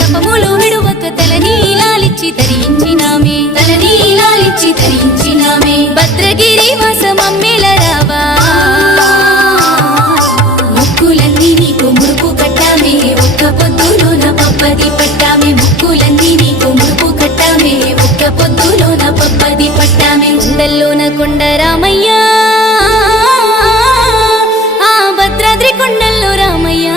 తపములు విడువక తలనీలాలిచ్చి తరించినామే తలనీలాలిచ్చి తరించినామే భద్రగిరి వాసమమ్మేల రావా ముక్కులన్నీ నీకు ముడుపు కట్టామే ఒక్క పొద్దులోన పప్పది పట్టామే ముక్కులన్నీ నీకు ముడుపు కట్టామే ఒక్క పొద్దులోన పప్పది పట్టామే కొండల్లోన కొండ రామయ్య ఆ భద్రాద్రి కొండల్లో రామయ్య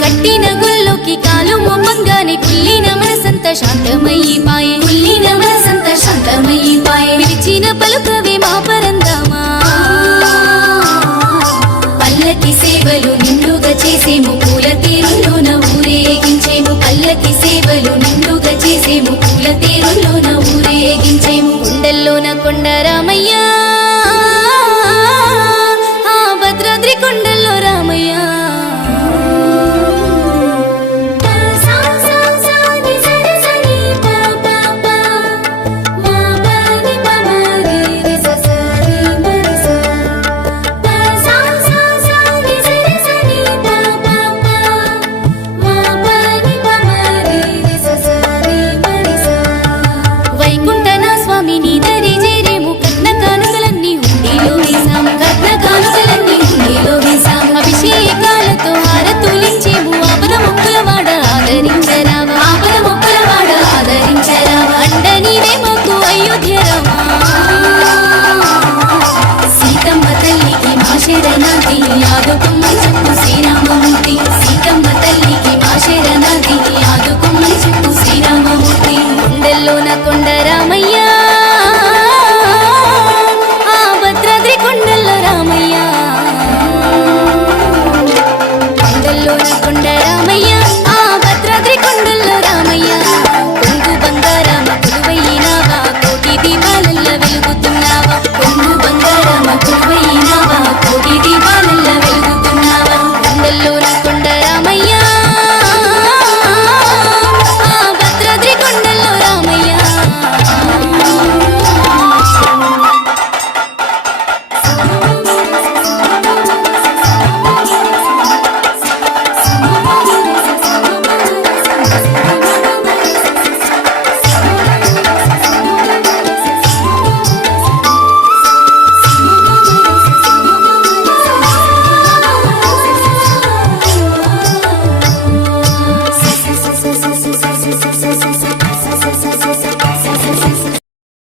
కట్టిన గుల్లోకి కాలు మొమ్మంగానే కుల్లిన మనసంత శాంతమయ్యిపాయే కుల్లిన మనసంత శాంతమయ్యిపాయే పిలిచిన పలుకవే మా పరందామా పల్లకి సేవలు నిండుగా చేసేము పూల తీరులోన ఊరేగించేము పల్లకి సేవలు నిండుగా చేసేము పూల తీరులోన ఊరేగించేము కొండల్లోన కొండ రామయ్య ఆ భద్రాద్రి కొండల్లో రామయ్య అభిషేకాలతో హారతులించేము ఆపద మొక్కలవాడ ఆదరించరావా ఆపద మొక్కలవాడ ఆదరించరావా అండ నీవే మాకు అయోధ్య రామా సీతమ్మ తల్లికి మా శరణార్థి ఆదుకుమ్మ చెప్పు శ్రీరామమూర్తి సీతమ్మ తల్లికి మా శరణ